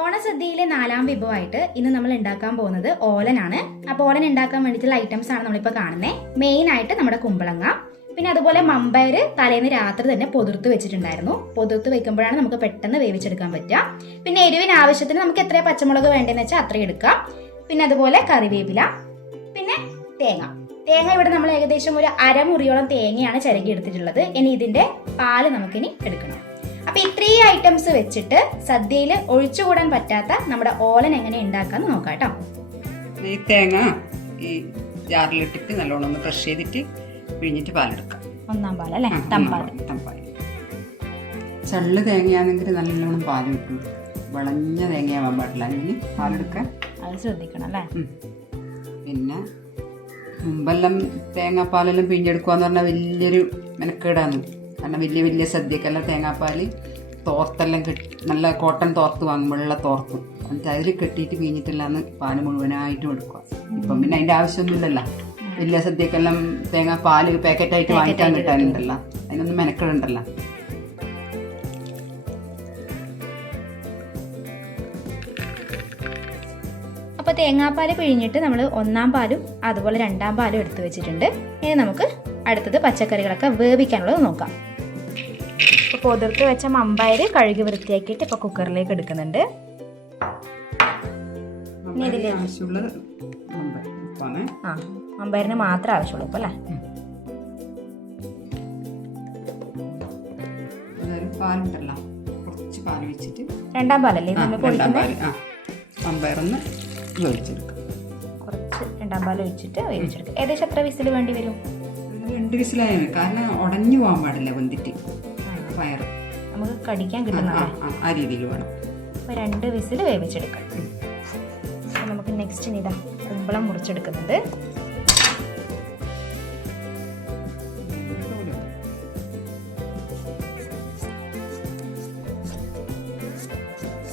ഓണസദ്യയിലെ 4ാം വിഭവമായിട്ട് ഇന്ന് നമ്മൾ ഉണ്ടാക്കാൻ പോകുന്നത് ഓലനാണ്. അപ്പോൾ ഓലൻ ഉണ്ടാക്കാൻ വേണ്ടിയിട്ടുള്ള ഐറ്റംസ് ആണ് നമ്മളിപ്പോൾ കാണുന്നത്. മെയിൻ ആയിട്ട് നമ്മുടെ കുമ്പളങ്ങ, പിന്നെ അതുപോലെ മമ്പയർ തലേന്ന് രാത്രി തന്നെ പൊതിർത്ത് വെച്ചിട്ടുണ്ടായിരുന്നു. പൊതിർത്ത് വെക്കുമ്പോഴാണ് നമുക്ക് പെട്ടെന്ന് വേവിച്ചെടുക്കാൻ പറ്റുക. പിന്നെ എരിവിന് ആവശ്യത്തിന് നമുക്ക് എത്ര പച്ചമുളക് വേണ്ടതെന്ന് വെച്ചാൽ അത്രയും എടുക്കാം. പിന്നെ അതുപോലെ കറിവേപ്പില, പിന്നെ തേങ്ങ ഇവിടെ നമ്മൾ ഏകദേശം ഒരു അരമുറിയോളം തേങ്ങയാണ് ചിരകി എടുത്തിട്ടുള്ളത്. ഇനി ഇതിന്റെ പാല് നമുക്കിനി എടുക്കണം. അപ്പൊ ഇത്രയും ഐറ്റംസ് വെച്ചിട്ട് സദ്യയിൽ ഒഴിച്ചുകൂടാൻ പറ്റാത്ത നമ്മുടെ ഓലൻ എങ്ങനെ ഉണ്ടാക്കാന്ന് നോക്കാം കേട്ടോ. ഈ തേങ്ങ ഈ ജാറിലിട്ടിട്ട് നല്ലോണം ഒന്ന് ക്രഷ് ചെയ്തിട്ട് പിഴിഞ്ഞിട്ട് പാലെടുക്കാം. 1ാം പാൽ അല്ലേ? തമ്പാൽ. ചള്ള് തേങ്ങയാണെങ്കിൽ നല്ലോണം പാല് കിട്ടും. വിളഞ്ഞ തേങ്ങയാവാൻ പാടില്ല. അങ്ങനെ പാലെടുക്കാൻ അത് ശ്രദ്ധിക്കണം അല്ലേ. പിന്നെ മുമ്പെല്ലാം തേങ്ങാപ്പാലെല്ലാം പിഴിഞ്ഞെടുക്കുകയെന്ന് പറഞ്ഞാൽ വലിയൊരു മെനക്കേടാണ്. കാരണം വലിയ സദ്യക്കെല്ലാം തേങ്ങാപ്പാൽ തോർത്തെല്ലാം നല്ല കോട്ടൺ തോർത്ത് വാങ്ങും, വെള്ള തോർത്ത്, എന്നിട്ട് അതിൽ കെട്ടിയിട്ട് പിഴിഞ്ഞിട്ടില്ലാന്ന് പാല് മുഴുവനായിട്ടും എടുക്കുക. ഇപ്പം പിന്നെ അതിൻ്റെ ആവശ്യമൊന്നുമില്ലല്ലോ. വലിയ സദ്യക്കെല്ലാം തേങ്ങാപ്പാൽ പാക്കറ്റായിട്ട് വാങ്ങിക്കാൻ കിട്ടാനുണ്ടല്ലോ, അതിനൊന്നും മെനക്കേടുണ്ടല്ലോ. അപ്പോൾ തേങ്ങാപ്പാൽ പിഴിഞ്ഞിട്ട് നമ്മൾ 1ാം പാലും അതുപോലെ 2ാം പാലും എടുത്തു വെച്ചിട്ടുണ്ട്. ഇനി നമുക്ക് അടുത്തത് പച്ചക്കറികളൊക്കെ വേവിക്കാനുള്ളത് നോക്കാം. ഇപ്പോൾ പൊതിർത്ത് വെച്ച മമ്പയർ കഴുകി വൃത്തിയാക്കിയിട്ട് ഇപ്പോൾ കുക്കറിലേക്ക് എടുക്കുന്നുണ്ട്. മമ്പയറിന് മാത്രമേ ആവശ്യമുള്ളൂ ഇപ്പോൾ അല്ലേ? കുറച്ച് പാൽ വെച്ചിട്ട് 2ാം പാലല്ലേ മമ്പയറൊന്ന് വേവിച്ചെടുക്കാം. കുറച്ച് 2ാം പാൽ ഒഴിച്ചിട്ട് വേവിച്ചെടുക്കാം. ഏകദേശം എത്ര വിസിൽ വേണ്ടി വരും? 2 വിസിലായാലും, കാരണം ഉടഞ്ഞു പോകാൻ പാടില്ല വെന്തിട്ട് പയറ് നമുക്ക് കടിക്കാൻ കിട്ടുന്ന ആ രീതിയിൽ വേണം. അപ്പോൾ 2 വിസിൽ വേവിച്ചെടുക്കാം. അപ്പോൾ നമുക്ക് നെക്സ്റ്റ് ഇതാ കുമ്പളം മുറിച്ചെടുക്കുന്നുണ്ട്.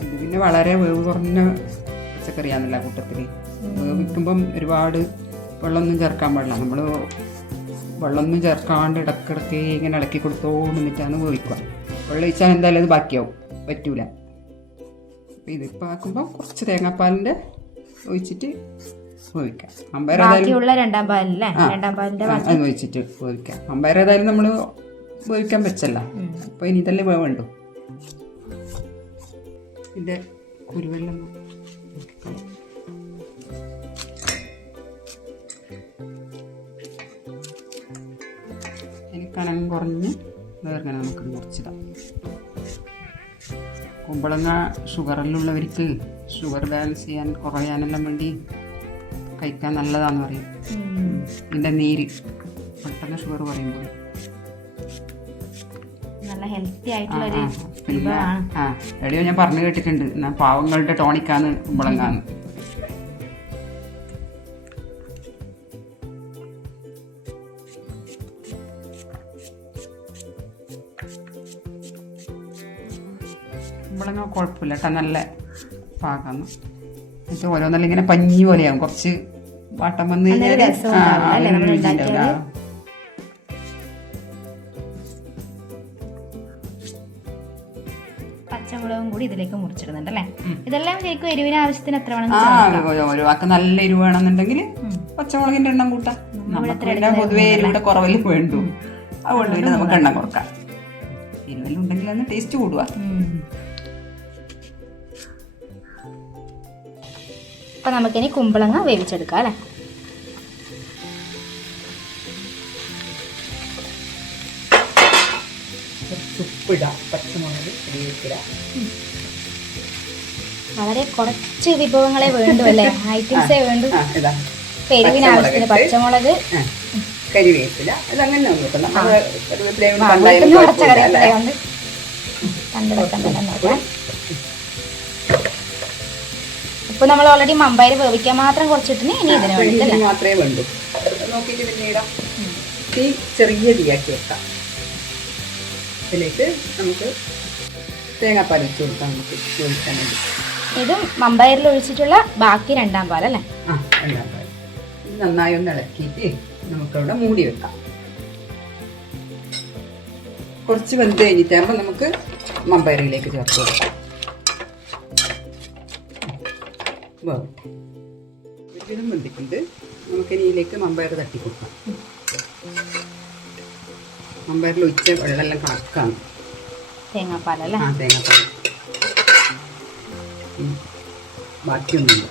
ഇത് പിന്നെ വളരെ വേവ് കുറഞ്ഞ പച്ചക്കറിയാണല്ലോ കൂട്ടത്തിൽ. വേവിക്കുമ്പം ഒരുപാട് വെള്ളമൊന്നും ചേർക്കാൻ പാടില്ല. നമ്മൾ വെള്ളമൊന്നും ചേർക്കാണ്ട് ഇടക്കിടക്ക് ഇങ്ങനെ ഇളക്കി കൊടുത്തോണ്ട് നിന്നിട്ടാണ് വേവിക്കുക. വെള്ളം ഒഴിച്ചാൽ എന്തായാലും അത് ബാക്കിയാവും, പറ്റൂല. അപ്പം ഇതിപ്പോൾ ആക്കുമ്പോൾ കുറച്ച് തേങ്ങാപ്പാലിൻ്റെ ഒഴിച്ചിട്ട് വേവിക്കാം. മമ്പയർ അത് ഒഴിച്ചിട്ട് വേവിക്കാം. മമ്പയർ ഏതായാലും നമ്മൾ വേവിക്കാൻ വെച്ചല്ല. അപ്പോൾ ഇനി ഇതല്ലേ വേവുണ്ടോ. ഇതിൻ്റെ കുരുവെള്ളം കനം കുറഞ്ഞ് വേർങ്ങനെ നമുക്ക് മുറിച്ചിടാം. കുമ്പളങ്ങ ഷുഗറിലുള്ളവർക്ക് ഷുഗർ ബാലൻസ് ചെയ്യാൻ കുറയാനെല്ലാം വേണ്ടി കഴിക്കാൻ നല്ലതാണെന്ന് പറയും. ഇതിൻ്റെ നീര് പെട്ടെന്ന് ഷുഗർ കുറയുമ്പോൾ നല്ല ഹെൽത്തി ആയിട്ടുള്ള പിന്നെ എവിടെയോ ഞാൻ പറഞ്ഞു കേട്ടിട്ടുണ്ട്, പാവങ്ങളുടെ ടോണിക്കാണ് കുമ്പളങ്ങാന്ന്. കുമ്പളങ്ങ കുഴപ്പമില്ല കേട്ടോ, നല്ല പാകാന്ന്. എന്നിട്ട് ഓരോന്നെല്ലാം ഇങ്ങനെ പഞ്ഞി പോലെയാവും. കുറച്ച് വാട്ടം വന്ന് പച്ചമുളകും കൂടി ഇതിലേക്ക് മുറിച്ചിടുന്നുണ്ടല്ലേ. ഇതെല്ലാം ശരിക്കും എരിവിന് ആവശ്യത്തിന് എത്ര വേണം? ഒരു വാക്ക് നല്ല എരിവ് വേണമെന്നുണ്ടെങ്കിൽ പച്ചമുളകിന്റെ എണ്ണം കൂട്ടാം. നമുക്ക് പൊതുവേ എരിവിടെ കുറവല്ലേ വേണ്ടു, അതുകൊണ്ട് പിന്നെ നമുക്ക് എണ്ണം കുറക്കാം. എരിവെല്ലാം ഉണ്ടെങ്കിൽ അന്ന് ടേസ്റ്റ് കൂടുക. അപ്പൊ നമുക്കിനി കുമ്പളങ്ങ വേവിച്ചെടുക്കാം അല്ലേ. വളരെ കുറച്ച് വിഭവങ്ങളെ വേണ്ടു അല്ലേ, ഐറ്റംസേ വേണ്ടു. എരിവിന് ആവശ്യത്തിന് പച്ചമുളക്, കരിവേപ്പില, അതങ്ങനെ ഇപ്പൊ നമ്മൾ ഓൾറെഡി മമ്പയർ വേവിക്കാൻ മാത്രം കുറച്ചിട്ടിന് ഇനി ഇതിന് വേണ്ടി മാത്രമേ വേണ്ടൂ. നോക്കിയിട്ട് പിന്നീട് തീ ചെറിയ തീയാക്കി വെക്കാം. ഇതിലേക്ക് നമുക്ക് തേങ്ങാപ്പാൽ വെച്ച് കൊടുക്കാം. നമുക്ക് വേവിക്കാൻ വേണ്ടി ഇതും മമ്പയറിൽ ഒഴിച്ചിട്ടുള്ള ബാക്കി 2ാം പാൽ അല്ലേ? 2ാം പാൽ നന്നായി ഒന്ന് ഇളക്കിയിട്ട് നമുക്കവിടെ മൂടി വെക്കാം. കുറച്ച് വെന്ത് കഴിഞ്ഞിട്ടാകുമ്പോൾ നമുക്ക് മമ്പയറിലേക്ക് ചേർത്ത് കൊടുക്കാം. വേവട്ടെ. ഒരുവിധം വെന്തിട്ടുണ്ട്. നമുക്കിനി ഇതിലേക്ക് മമ്പയർ തട്ടി കൊടുക്കാം. മമ്പയറിൽ ഒഴിച്ച വെള്ളമെല്ലാം കണക്കാണ്. തേങ്ങാപ്പാലല്ലേ? ആ, തേങ്ങാപ്പാൽ. ബാക്കിയൊന്നുമില്ല.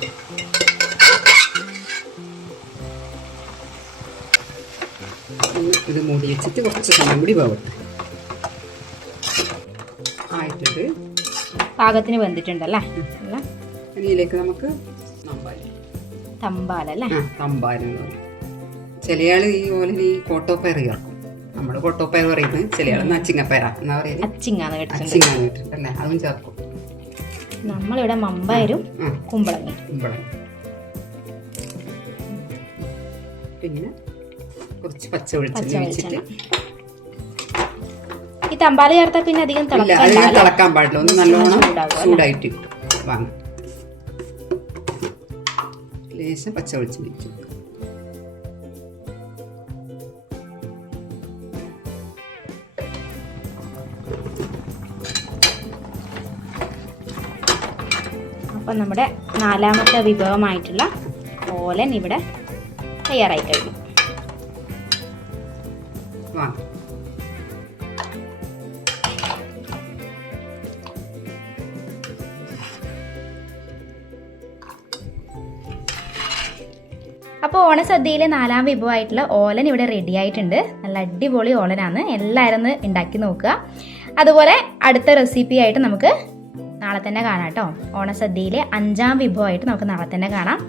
ഇത് മൂടി വെച്ചിട്ട് കുറച്ച് സമയം കൂടി വേവട്ടെ. ആയിട്ടുണ്ട്. പാകത്തിന് വെന്തിട്ടുണ്ടല്ലേ? ഇതിലേക്ക് നമുക്ക് തമ്പാലല്ലേ? തമ്പാലെന്ന് പറയും. ചിലയാൾ ഈ ഓലൻ ഈ കോട്ടോപ്പയർ ചേർക്കും. നമ്മള് കോട്ടോപ്പയർ പറയുന്നത്, ചിലയാൾ അച്ചിങ്ങപ്പയറ എന്നാ പറയുന്നത്. അച്ചിങ്ങാന്ന് കേട്ടിട്ടുണ്ട്. അച്ചിങ്ങാന്ന് കേട്ടിട്ടല്ലേ? അതും ചേർക്കും. നമ്മളിവിടെ മമ്പയരും കുമ്പളങ്ങി. പിന്നെ കുറച്ച് പച്ച വെളിച്ചെണ്ണ ഒഴിച്ചിട്ട്. ഈ തമ്പാല് ചേർത്താൽ പിന്നെ അധികം തിളക്കാൻ പാടില്ല. ഒന്ന് നല്ലോണം ചൂടായിട്ട് വാങ്ങ. ലേശം പച്ച വെളിച്ചെണ്ണ ഒഴിച്ചു. അപ്പം നമ്മുടെ 4ാമത്തെ വിഭവമായിട്ടുള്ള ഓലൻ ഇവിടെ തയ്യാറായി കഴിഞ്ഞു. അപ്പോൾ ഓണസദ്യയിലെ 4ാം വിഭവമായിട്ടുള്ള ഓലൻ ഇവിടെ റെഡി ആയിട്ടുണ്ട്. നല്ല അടിപൊളി ഓലനാണ്. എല്ലാവരും ഒന്ന് ഉണ്ടാക്കി നോക്കുക. അതുപോലെ അടുത്ത റെസിപ്പി ആയിട്ട് നമുക്ക് നാളെ തന്നെ കാണാം കേട്ടോ. ഓണസദ്യയിലെ 5ാം വിഭവമായിട്ട് നമുക്ക് നാളെ തന്നെ കാണാം.